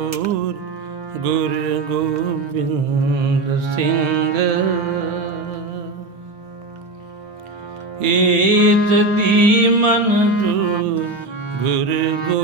ਗੁਰ ਗੋਬਿੰਦ ਸਿੰਘ। ਏਤ ਦੀ ਮਨ ਜੋ ਗੁਰ ਗੋ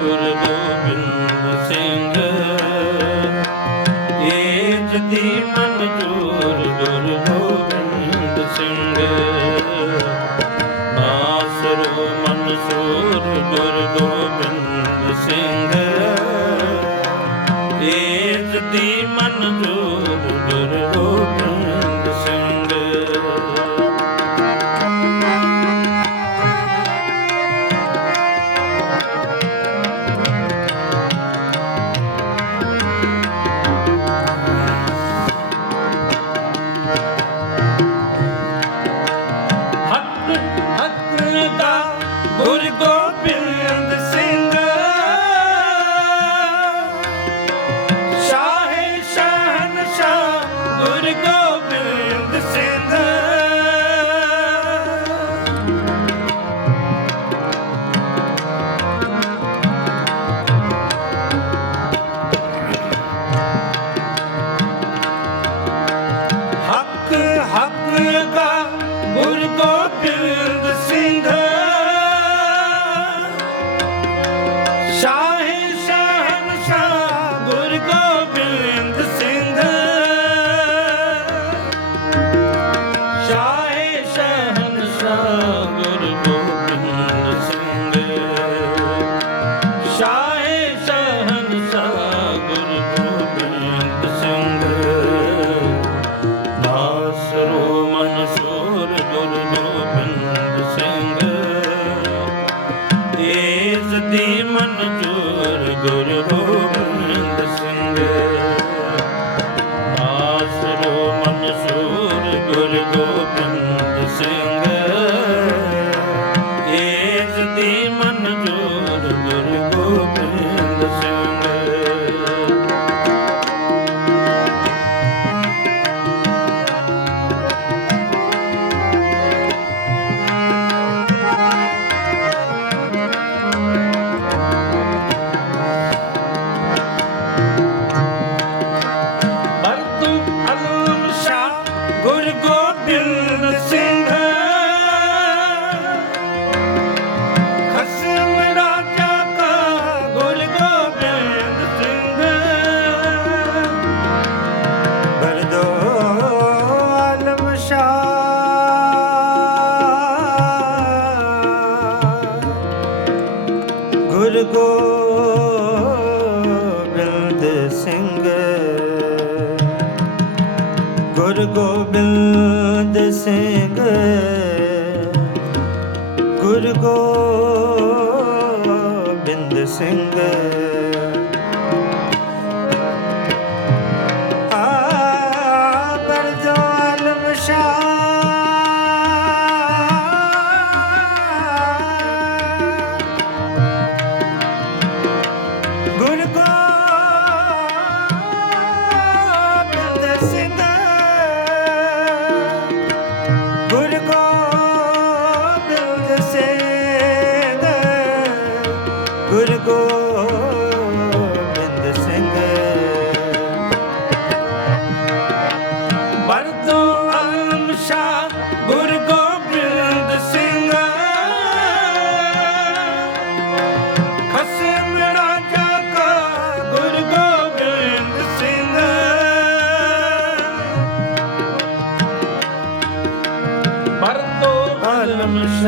ਗੁਰੂ ਗੋਬਿੰਦ ਸਿੰਘ। ਏ ਜਦੀ ਮਨਜੂਰ ਗੁਰੂ ਸਿੰਘ। ਆਸਰੋ ਮਨਸੂਰ ਗੁਰੂ ਗੋਬਿੰਦ ਸਿੰਘ। ਏ ਜਦੀ ਮਨਜੂਰ ਗੁਰ ਗੋਬਿੰਦ ਸਿੰਘ।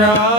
Yeah.